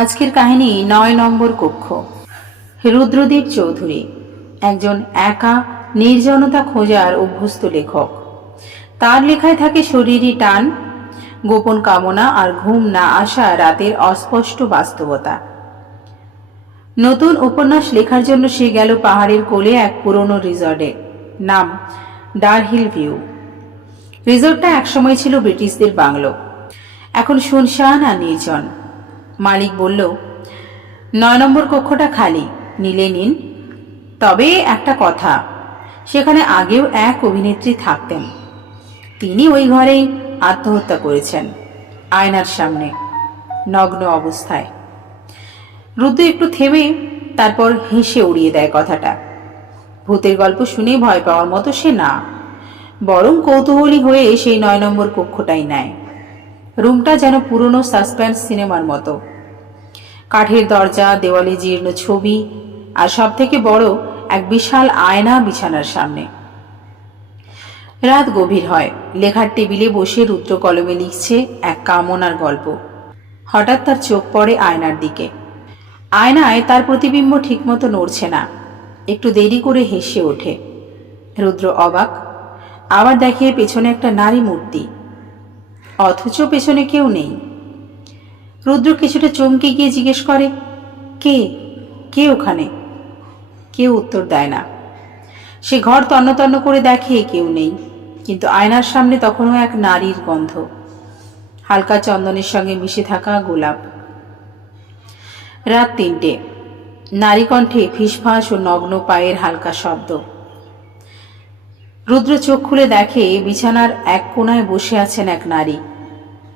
আজকের কাহিনী নয় নম্বর কক্ষ। রুদ্রদীপ চৌধুরী, একজন একা, নির্জনতা খোঁজার অভ্যস্ত লেখক। তার লেখায় থাকে শরীরী টান, গোপন কামনা আর ঘুম না আসা রাতের অস্পষ্ট বাস্তবতা। নতুন উপন্যাস লেখার জন্য সে গেল পাহাড়ের কোলে এক পুরনো রিসর্টে, নাম ডারহিল ভিউ। রিসর্টটা একসময় ছিল ব্রিটিশদের বাংলো। এখন শুনশান আর নির্জন। মালিক বলল, নয় নম্বর কক্ষটা খালি, নিলে নিন। তবে একটা কথা, সেখানে আগেও এক অভিনেত্রী থাকতেন। তিনি ওই ঘরেই আত্মহত্যা করেছেন, আয়নার সামনে, নগ্ন অবস্থায়। রুদ্র একটু থেমে তারপর হেসে উড়িয়ে দেয় কথাটা। ভূতের গল্প শুনে ভয় পাওয়ার মতো সে না, বরং কৌতূহলী হয়ে সেই নয় নম্বর কক্ষটাই নেয়। রুমটা যেন পুরনো সাসপেন্স সিনেমার মতো। কাঠের দরজা, দেওয়ালে জীর্ণ ছবি আর সব থেকে বড় এক বিশাল আয়না বিছানার সামনে। রাত গভীর হয়। লেখার টেবিলে বসে রুদ্র কলমে লিখছে এক কামনার গল্প। হঠাৎ তার চোখ পড়ে আয়নার দিকে। আয়নায় তার প্রতিবিম্ব ঠিকমতো নড়ছে না। একটু দেরি করে হেসে ওঠে। রুদ্র অবাক। আবার দেখে পেছনে একটা নারী মূর্তি। অথচ পেছনে কেউ নেই। রুদ্র কিছুটা চমকে গিয়ে জিজ্ঞেস করে, কে? কে ওখানে? কেউ উত্তর দেয় না। সে ঘর তন্ন করে দেখে কেউ নেই, কিন্তু আয়নার সামনে তখনও এক নারীর গন্ধ। হালকা চন্দনের সঙ্গে মিশে থাকা গোলাপ। রাত তিনটে। নারী কণ্ঠে ফিসফাস ও নগ্ন পায়ের হালকা শব্দ। রুদ্র চোখ খুলে দেখে বিছানার এক কোনায় বসে আছেন এক নারী।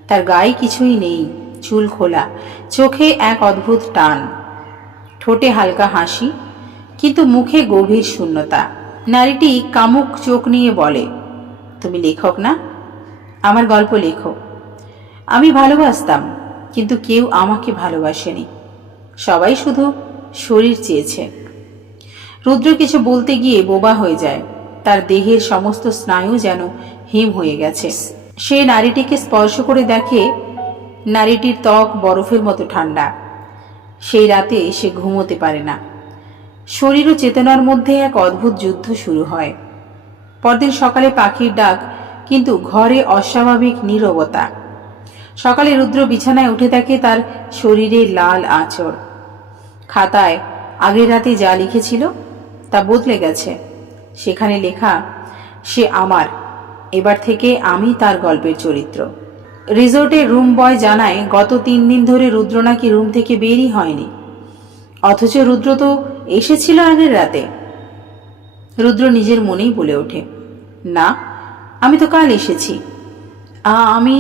তার গায়ে কিছুই নেই। চুল খোলা। চোখে এক অদ্ভুত টান। ঠোঁটে হালকা হাসি, কিন্তু মুখে গভীর শূন্যতা। নারীটি কামুক চোখ নিয়ে বলে, তুমি লেখক না? আমার গল্প লেখো। আমি ভালোবাসতাম, কিন্তু কেউ আমাকে ভালোবাসেনি। সবাই শুধু শরীর চেয়েছে। রুদ্র কিছু বলতে গিয়ে বোবা হয়ে যায়। তার দেহের সমস্ত স্নায়ু যেন হিম হয়ে গেছে। সে নারীটিকে স্পর্শ করে দেখে নারীটির ত্বক বরফের মতো ঠান্ডা। সেই রাতে সে ঘুমোতে পারে না। শরীর ও চেতনার মধ্যে এক অদ্ভুত যুদ্ধ শুরু হয়। পরদিন সকালে পাখির ডাক কিন্তু ঘরে অস্বাভাবিক নীরবতা। সকালে রুদ্র বিছানায় উঠে দেখে তার শরীরে লাল আঁচড়। খাতায়, আগের রাতে যা লিখেছিল, তা বদলে গেছে। সেখানে লেখা, সে আমার, এবার থেকে আমি তার গল্পের চরিত্র রিসোর্টের রুম বয় জানায়, গত তিন দিন ধরে রুদ্র নাকি রুম থেকে বেরই হয়নি। অথচ রুদ্র তো এসেছিল আগের রাতে। রুদ্র নিজের মনেই বলে ওঠে, না, আমি তো কাল এসেছি। আমি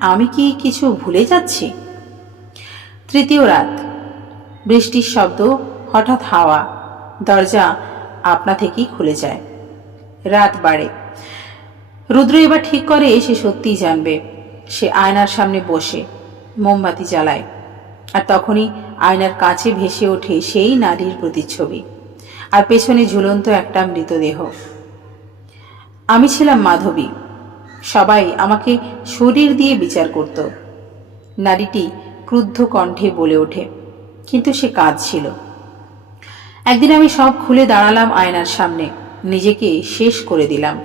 আমি কি কিছু ভুলে যাচ্ছি? তৃতীয় রাত। বৃষ্টির শব্দ, হঠাৎ হাওয়া। দরজা আপনা থেকেই খুলে যায়। রাত বাড়ে। রুদ্র এবার ঠিক করে সে সত্যিই জানবে সে আয়নার সামনে বসে, মোমবাতি জ্বালায়, আর তখনই আয়নার কাছে ভেসে ওঠে সেই নারীর প্রতিচ্ছবি, আর পেছনে ঝুলন্ত একটা মৃতদেহ। আমি ছিলাম মাধবী, সবাই আমাকে শরীর দিয়ে বিচার করত। নারীটি ক্রুদ্ধ কণ্ঠে বলে ওঠে, কিন্তু সে কাজ ছিল একদিন আমি সব খুলে দাঁড়ালাম আয়নার সামনে, নিজেকে শেষ করে দিলাম,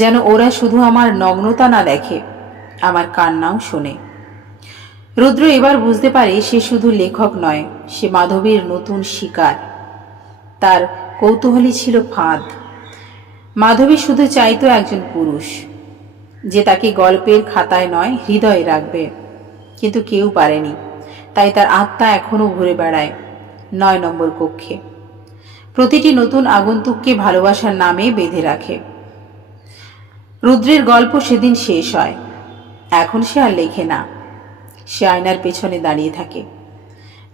যেন ওরা শুধু আমার নগ্নতা না দেখে। আমার কান্নাও শোনে। রুদ্র এবার বুঝতে পারে সে শুধু লেখক নয়, সে মাধবীর নতুন শিকার। তার কৌতূহলী ছিল ফাঁদ। মাধবী শুধু চাইতো একজন পুরুষ, যে তাকে গল্পের খাতায় নয়, হৃদয়ে রাখবে। কিন্তু কেউ পারেনি। তাই তার আত্মা এখনও ঘুরে বেড়ায় নয় নম্বর কক্ষে। প্রতিটি নতুন আগন্তুককে ভালোবাসার নামে বেঁধে রাখে। রুদ্রের গল্প সেদিন শেষ হয়। এখন সে আর লেখে না। সে আয়নার পেছনে দাঁড়িয়ে থাকে।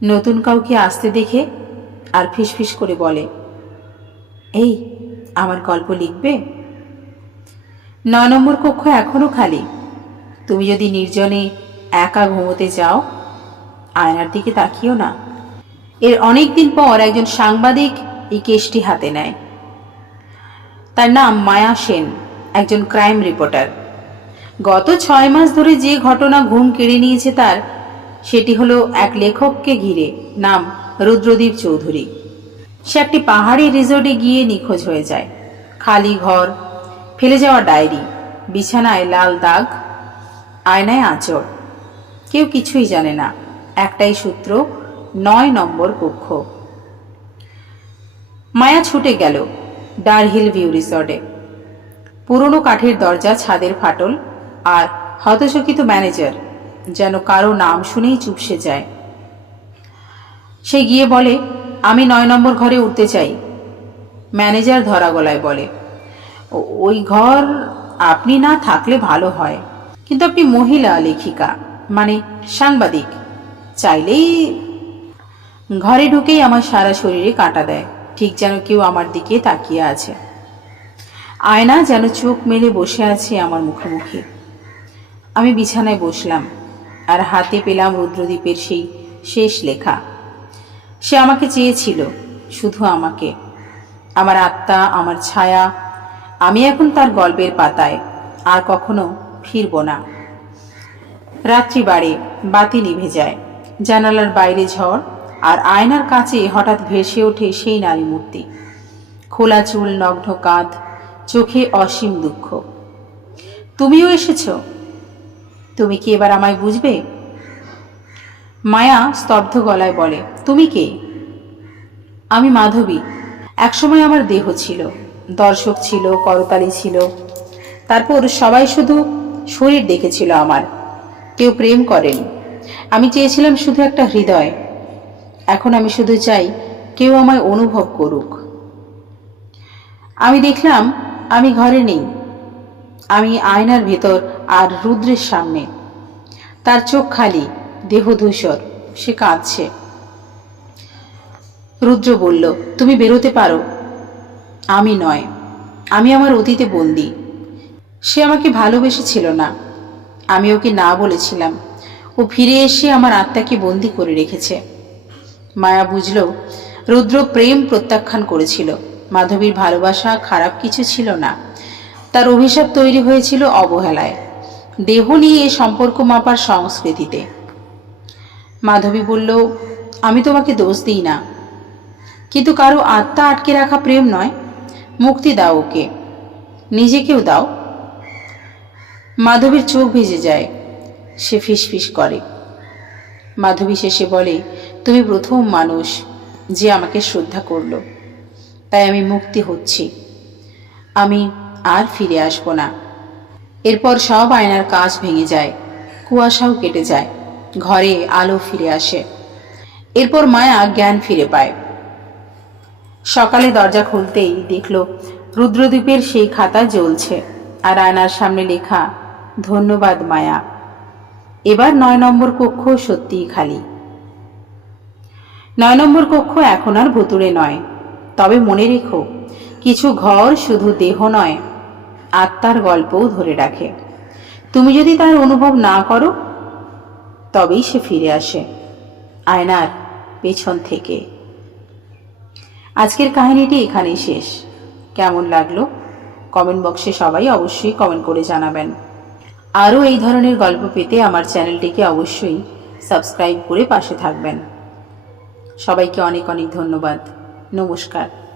নতুন কাউকে আসতে দেখে আর ফিসফিস করে বলে, এই, আমার গল্প লিখবে? ন নম্বর কক্ষ এখনও খালি। তুমি যদি নির্জনে একা ঘুমোতে যাও, আয়নার দিকে তাকিও না। এর অনেক দিন পর একজন সাংবাদিক এই কেসটি হাতে নেয়। তার নাম মায়া সেন, একজন ক্রাইম রিপোর্টার। গত ছয় মাস ধরে যে ঘটনা ঘুম কেড়ে নিয়েছে তার, সেটি হলো এক লেখককে ঘিরে, নাম রুদ্রদীপ চৌধুরী। সে একটি পাহাড়ি রিসোর্টে গিয়ে নিখোঁজ হয়ে যায়। খালি ঘর, ফেলে যাওয়া ডায়েরি, বিছানায় লাল দাগ, আয়নায় আঁচড়। কেউ কিছুই জানে না, একটাই সূত্র, নয় নম্বর কক্ষ। মায়া ছুটে গেল ডারহিল ভিউ রিসর্টে। পুরনো কাঠের দরজা, ছাদের ফাটল আর হতচকিত ম্যানেজার যেন কারও নাম শুনেই চুপসে যায়। সে গিয়ে বলে, আমি নয় নম্বর ঘরে উঠতে চাই। ম্যানেজার ধরা গলায় বলে ওই ঘর আপনি না থাকলে ভালো হয়। কিন্তু আপনি মহিলা, লেখিকা মানে সাংবাদিক, চাইলেই ঘরে ঢুকেই আমার সারা শরীরে কাটা দেয়। ঠিক যেন কেউ আমার দিকে তাকিয়ে আছে। আয়না যেন চোখ মেলে বসে আছে আমার মুখোমুখি আমি বিছানায় বসলাম, আর হাতে পেলাম রুদ্রদ্বীপের সেই শেষ লেখা। সে আমাকে চেয়েছিল, শুধু আমাকে। আমার আত্মা, আমার ছায়া, আমি এখন তার গল্পের পাতায়, আর কখনো ফিরব না। রাত্রি বাড়ে, বাতি নিভে যায়, জানালার বাইরে ঝড়, আর আয়নার কাছে হঠাৎ ভেসে ওঠে সেই নারী মূর্তি। খোলা চুল, নগ্ন কাঁধ, চোখে অসীম দুঃখ। তুমিও এসেছ? তুমি কি এবার আমায় বুঝবে? মায়া স্তব্ধ গলায় বলে, তুমি কে? আমি মাধবী। একসময় আমার দেহ ছিল, দর্শক ছিল, করতালি ছিল। তারপর সবাই শুধু শরীর দেখেছিল আমার। কেউ প্রেম করেনি। আমি চেয়েছিলাম শুধু একটা হৃদয়। এখন আমি শুধু চাই কেউ আমায় অনুভব করুক। আমি দেখলাম আমি ঘরে নেই। আমি আয়নার ভেতর আর রুদ্রের সামনে। তার চোখ খালি, দেহ ধূসর, সে কাঁদছে। রুদ্র বলল, তুমি বেরোতে পারো। আমি নয়। আমি আমার অতীতে বন্দি। সে আমাকে ভালোবেসেছিল না। আমি ওকে না বলেছিলাম। ও ফিরে এসে আমার আত্মাকে বন্দি করে রেখেছে। মায়া বুঝল, রুদ্র প্রেম প্রত্যাখ্যান করেছিল। মাধবীর ভালোবাসা খারাপ কিছু ছিল না। তার অভিশাপ তৈরি হয়েছিল অবহেলায়। দেহ নিয়ে সম্পর্ক মাপার সংস্কৃতিতে। মাধবী বলল, আমি তোমাকে দোষ দিই না। কিন্তু কারও আত্মা আটকে রাখা প্রেম নয়। মুক্তি দাও ওকে। নিজেকেও দাও। মাধবীর চোখ ভিজে যায়। সে ফিসফিস করে। মাধবী শেষে বলে, তুমি প্রথম মানুষ যে আমাকে শ্রদ্ধা করল। তাই আমি মুক্তি হচ্ছি। আমি আর ফিরে আসব না। এরপর সব আয়নার কাজ ভেঙে যায়, কুয়াশাও কেটে যায়, ঘরে আলো ফিরে আসে। এরপর মায়া জ্ঞান ফিরে পায়। সকালে দরজা খুলতেই দেখল, রুদ্রদ্বীপের সেই খাতা জ্বলছে আর আয়নার সামনে লেখা, ধন্যবাদ মায়া। এবার নয় নম্বর কক্ষ সত্যিই খালি। নয় নম্বর কক্ষ এখন আর ভুতুড়ে নয়, তবে মনে রেখো কিছু ঘর শুধু দেহ নয়, আত্মার গল্পও ধরে রাখে। তুমি যদি তার অনুভব না করো, তবেই সে ফিরে আসে, আয়নার পেছন থেকে। আজকের কাহিনীটি এখানেই শেষ। কেমন লাগল? কমেন্ট বক্সে সবাই অবশ্যই কমেন্ট করে জানাবেন। আরও এই ধরনের গল্প পেতে আমার চ্যানেলটিকে অবশ্যই সাবস্ক্রাইব করে পাশে থাকবেন। সবাইকে অনেক অনেক ধন্যবাদ। নমস্কার।